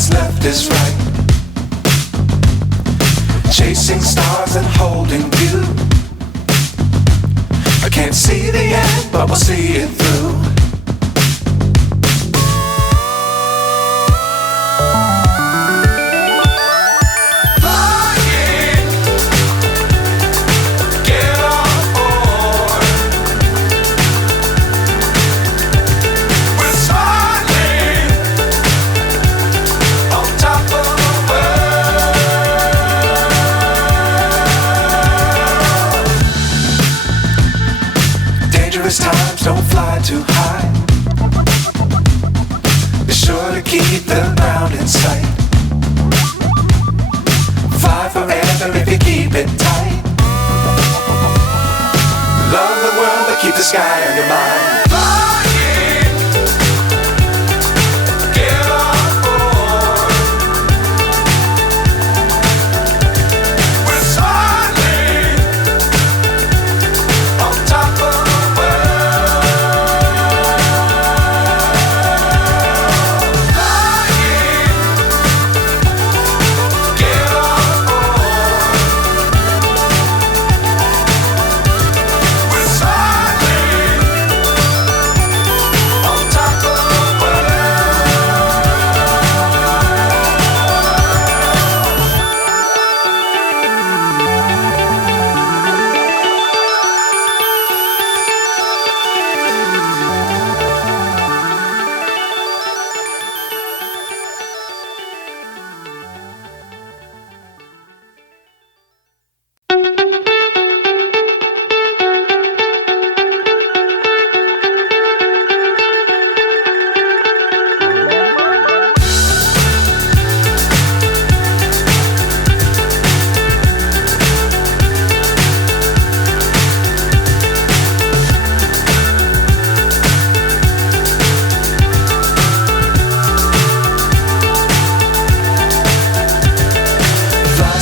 what's left is right. Chasing stars and holding you. I can't see the end, but we'll see it through. Times don't fly too high. Be sure to keep the ground in sight. Fly forever if you keep it tight. Love the world but keep the sky on your mind.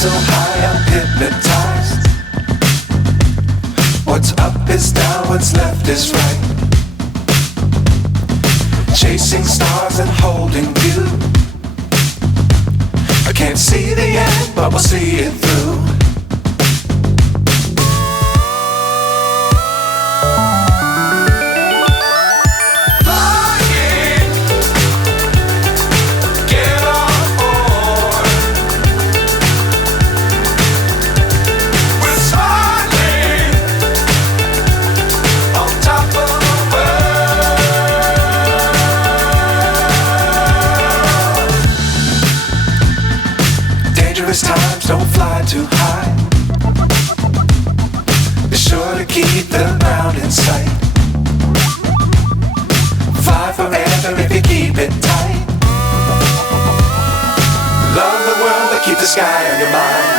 So high I'm hypnotized. What's up is down, what's left is right. Chasing stars and holding you. I can't see the end, but we'll see it through. Times don't fly too high. Be sure to keep the ground in sight. Fly forever if you keep it tight. Love the world but keep the sky on your mind.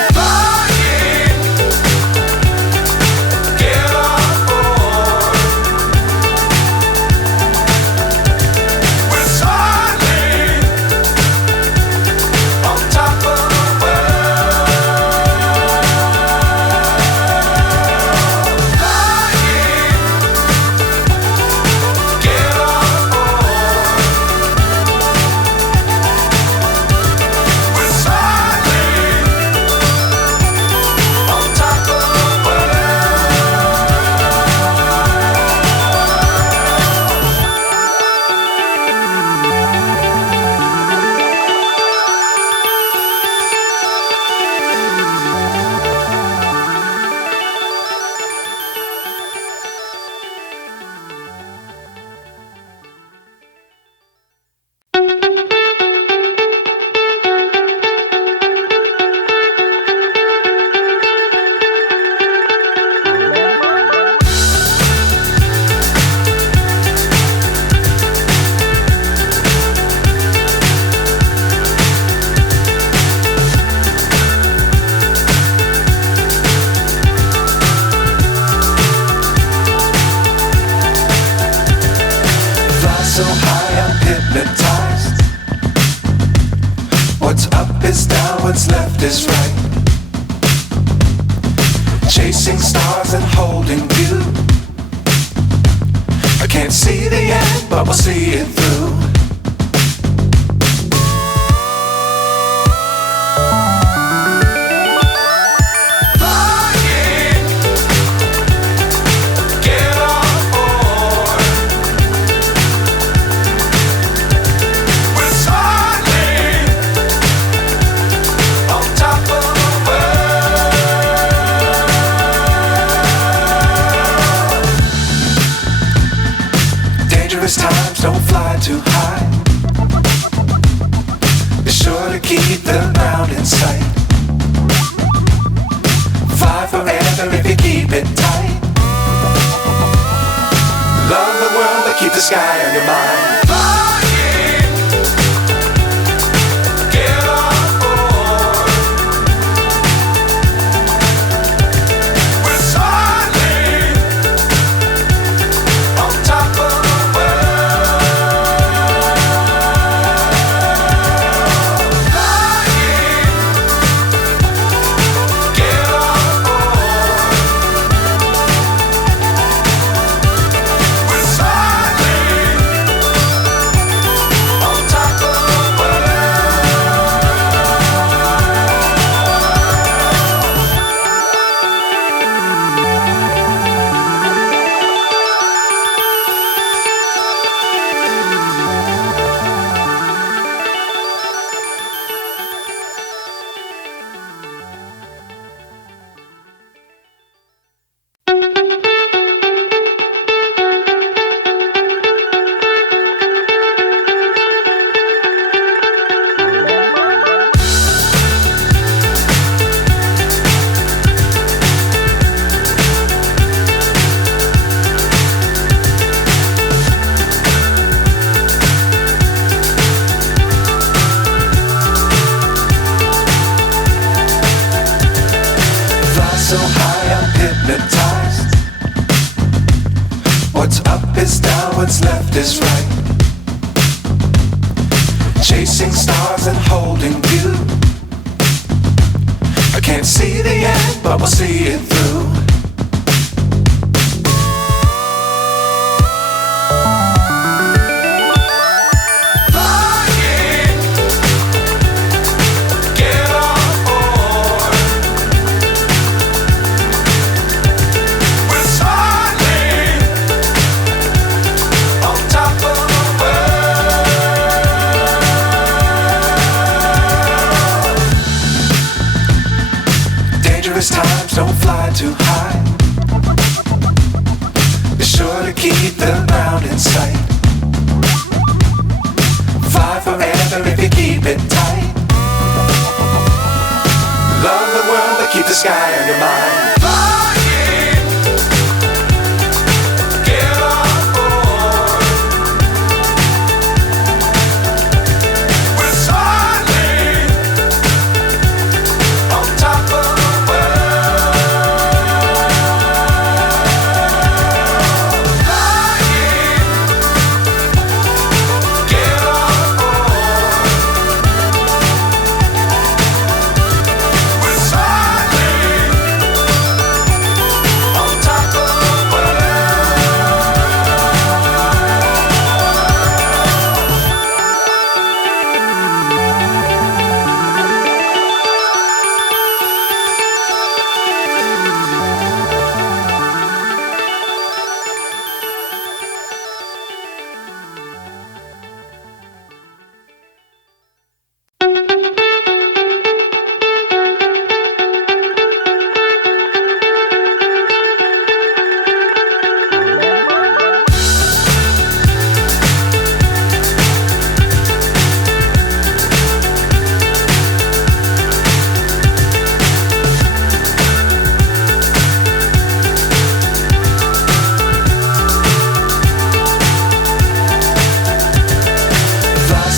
So high I'm hypnotized. What's up is down, what's left is right. Chasing stars and holding you. I can't see the end, but we'll see it through. don't fly too high. Be sure to keep the ground in sight. Fly forever if you keep it tight. Love the world but keep the sky on your mind. So high I'm hypnotized. What's up is down, what's left is right. Chasing stars and holding you. I can't see the end, but we'll see it through. Times don't fly too high. Be sure to keep the ground in sight. Fly forever if you keep it tight. Love the world but keep the sky on your mind.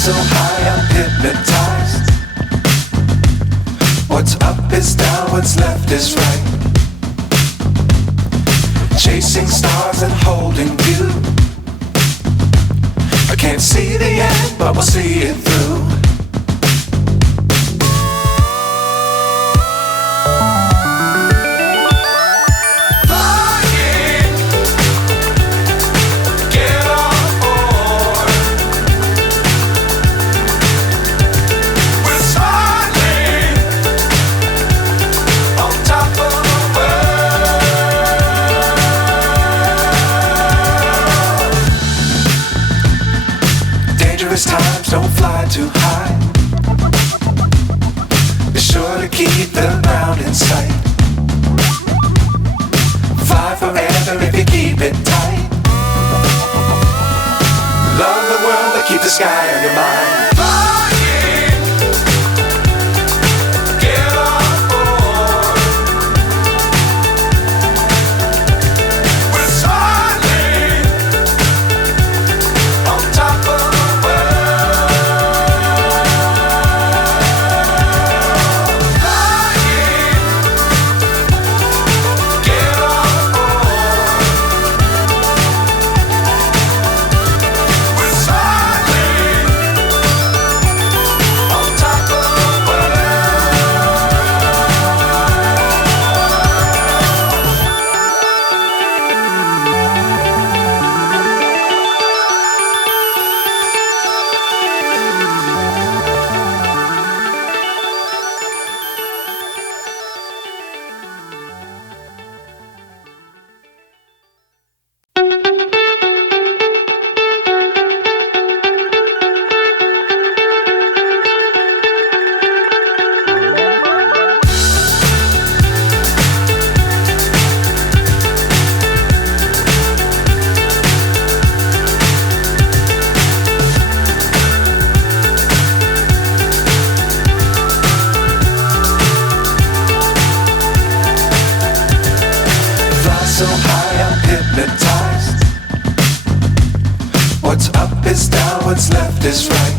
So high I'm hypnotized. What's up is down, what's left is right. Chasing stars and holding you. I can't see the end, but we'll see it through. Times don't fly too high. Be sure to keep the ground in sight. Fly forever if you keep it tight. Love the keep the sky on your mind. Flying, get on board. We're soaring on top of the world. Flying, get on board. We're soaring on top of the so high, I'm hypnotized. What's up is down, what's left is right.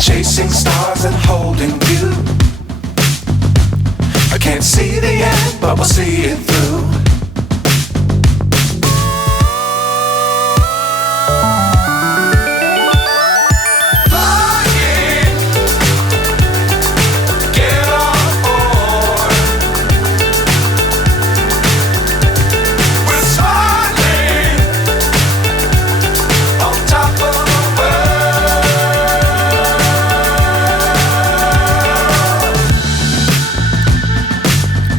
Chasing stars and holding you. I can't see the end, but we'll see it through. Flying, get on board. We're soaring on top of the world.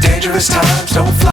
Dangerous times, don't fly.